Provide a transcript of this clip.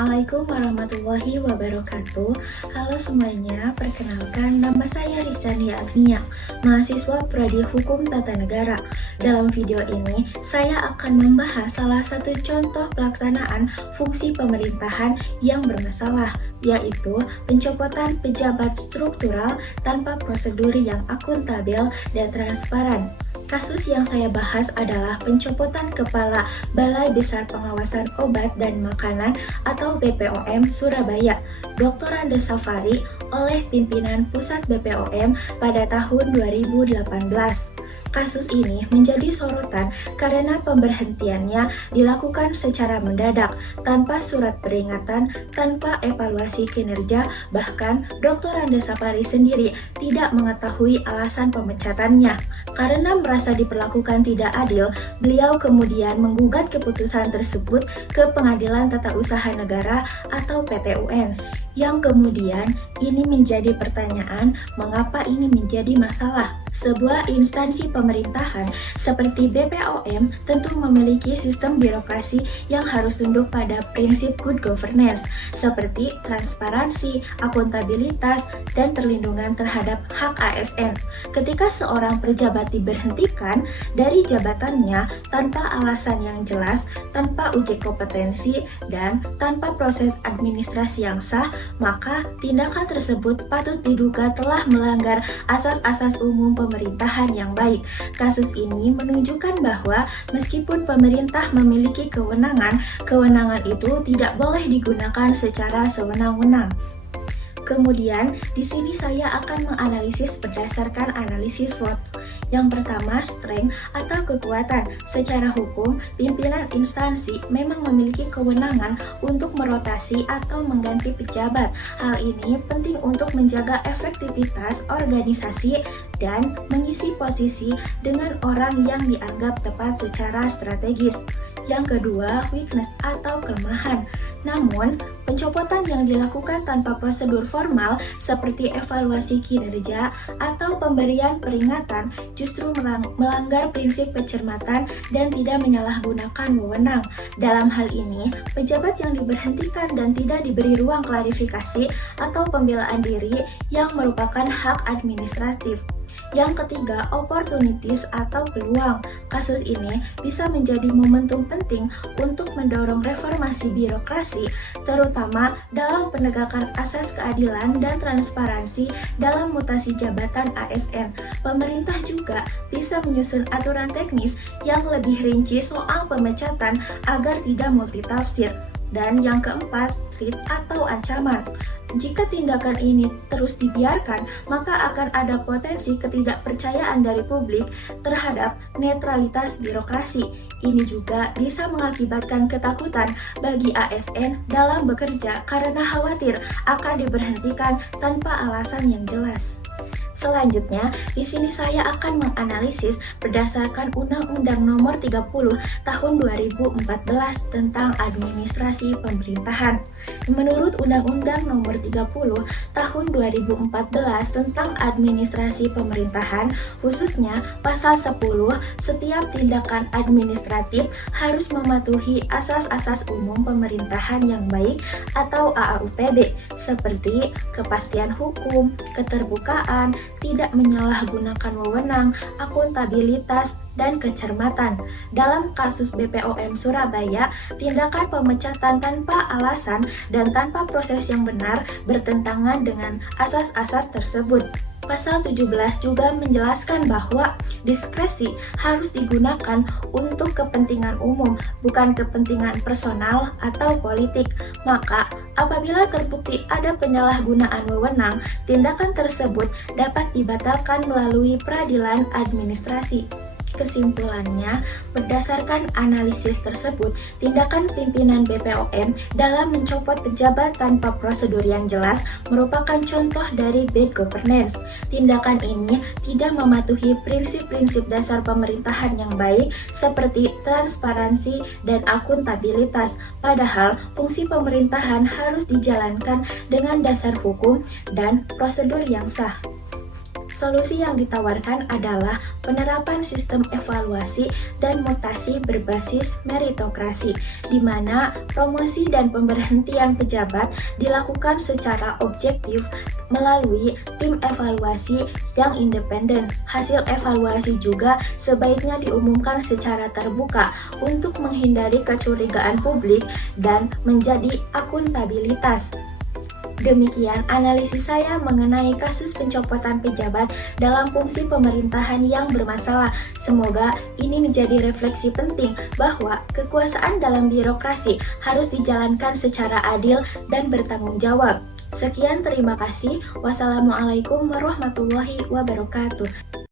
Assalamualaikum warahmatullahi wabarakatuh. Halo semuanya, perkenalkan nama saya Rizania Agnia, mahasiswa Prodi Hukum Tata Negara. Dalam video ini, saya akan membahas salah satu contoh pelaksanaan fungsi pemerintahan yang bermasalah, yaitu pencopotan pejabat struktural tanpa prosedur yang akuntabel dan transparan. Kasus yang saya bahas adalah pencopotan Kepala Balai Besar Pengawasan Obat dan Makanan atau BPOM Surabaya, Dr. Andes Safari oleh pimpinan Pusat BPOM pada tahun 2018. Kasus ini menjadi sorotan karena pemberhentiannya dilakukan secara mendadak, tanpa surat peringatan, tanpa evaluasi kinerja, bahkan Dr. Andes Safari sendiri tidak mengetahui alasan pemecatannya. Karena merasa diperlakukan tidak adil, beliau kemudian menggugat keputusan tersebut ke Pengadilan Tata Usaha Negara atau PT-UN. Yang kemudian ini menjadi pertanyaan, mengapa ini menjadi masalah? Sebuah instansi pemerintahan seperti BPOM tentu memiliki sistem birokrasi yang harus tunduk pada prinsip good governance seperti transparansi, akuntabilitas, dan perlindungan terhadap hak ASN. Ketika seorang pejabat diberhentikan dari jabatannya tanpa alasan yang jelas, tanpa uji kompetensi, dan tanpa proses administrasi yang sah, maka tindakan tersebut patut diduga telah melanggar asas-asas umum pemerintahan yang baik. Kasus ini menunjukkan bahwa meskipun pemerintah memiliki kewenangan, kewenangan itu tidak boleh digunakan secara sewenang-wenang. Kemudian, di sini saya akan menganalisis berdasarkan analisis SWOT. Yang pertama, strength atau kekuatan. Secara hukum, pimpinan instansi memang memiliki kewenangan untuk merotasi atau mengganti pejabat. Hal ini penting untuk menjaga efektivitas organisasi dan mengisi posisi dengan orang yang dianggap tepat secara strategis. Yang kedua, weakness atau kelemahan. Namun, pencopotan yang dilakukan tanpa prosedur formal seperti evaluasi kinerja atau pemberian peringatan justru melanggar prinsip kecermatan dan tidak menyalahgunakan wewenang. Dalam hal ini, pejabat yang diberhentikan dan tidak diberi ruang klarifikasi atau pembelaan diri yang merupakan hak administratif. Yang ketiga, opportunities atau peluang. Kasus ini bisa menjadi momentum penting untuk mendorong reformasi birokrasi, terutama dalam penegakan asas keadilan dan transparansi dalam mutasi jabatan ASN. Pemerintah juga bisa menyusun aturan teknis yang lebih rinci soal pemecatan agar tidak multitafsir. Dan yang keempat, threat atau ancaman. Jika tindakan ini terus dibiarkan, maka akan ada potensi ketidakpercayaan dari publik terhadap netralitas birokrasi. Ini juga bisa mengakibatkan ketakutan bagi ASN dalam bekerja karena khawatir akan diberhentikan tanpa alasan yang jelas. Selanjutnya, di sini saya akan menganalisis berdasarkan Undang-Undang Nomor 30 Tahun 2014 tentang Administrasi Pemerintahan. Menurut Undang-Undang Nomor 30 Tahun 2014 tentang Administrasi Pemerintahan, khususnya Pasal 10, setiap tindakan administratif harus mematuhi asas-asas umum pemerintahan yang baik atau AAUPB, seperti kepastian hukum, keterbukaan, tidak menyalahgunakan wewenang, akuntabilitas, dan kecermatan. Dalam kasus BPOM Surabaya, tindakan pemecatan tanpa alasan dan tanpa proses yang benar bertentangan dengan asas-asas tersebut. Pasal 17 juga menjelaskan bahwa diskresi harus digunakan untuk kepentingan umum, bukan kepentingan personal atau politik. Maka, apabila terbukti ada penyalahgunaan wewenang, tindakan tersebut dapat dibatalkan melalui peradilan administrasi. Kesimpulannya, berdasarkan analisis tersebut, tindakan pimpinan BPOM dalam mencopot pejabat tanpa prosedur yang jelas merupakan contoh dari bad governance. Tindakan ini tidak mematuhi prinsip-prinsip dasar pemerintahan yang baik seperti transparansi dan akuntabilitas. Padahal, fungsi pemerintahan harus dijalankan dengan dasar hukum dan prosedur yang sah. Solusi yang ditawarkan adalah penerapan sistem evaluasi dan mutasi berbasis meritokrasi, di mana promosi dan pemberhentian pejabat dilakukan secara objektif melalui tim evaluasi yang independen. Hasil evaluasi juga sebaiknya diumumkan secara terbuka untuk menghindari kecurigaan publik dan menjadi akuntabilitas. Demikian analisis saya mengenai kasus pencopotan pejabat dalam fungsi pemerintahan yang bermasalah. Semoga ini menjadi refleksi penting bahwa kekuasaan dalam birokrasi harus dijalankan secara adil dan bertanggung jawab. Sekian, terima kasih. Wassalamualaikum warahmatullahi wabarakatuh.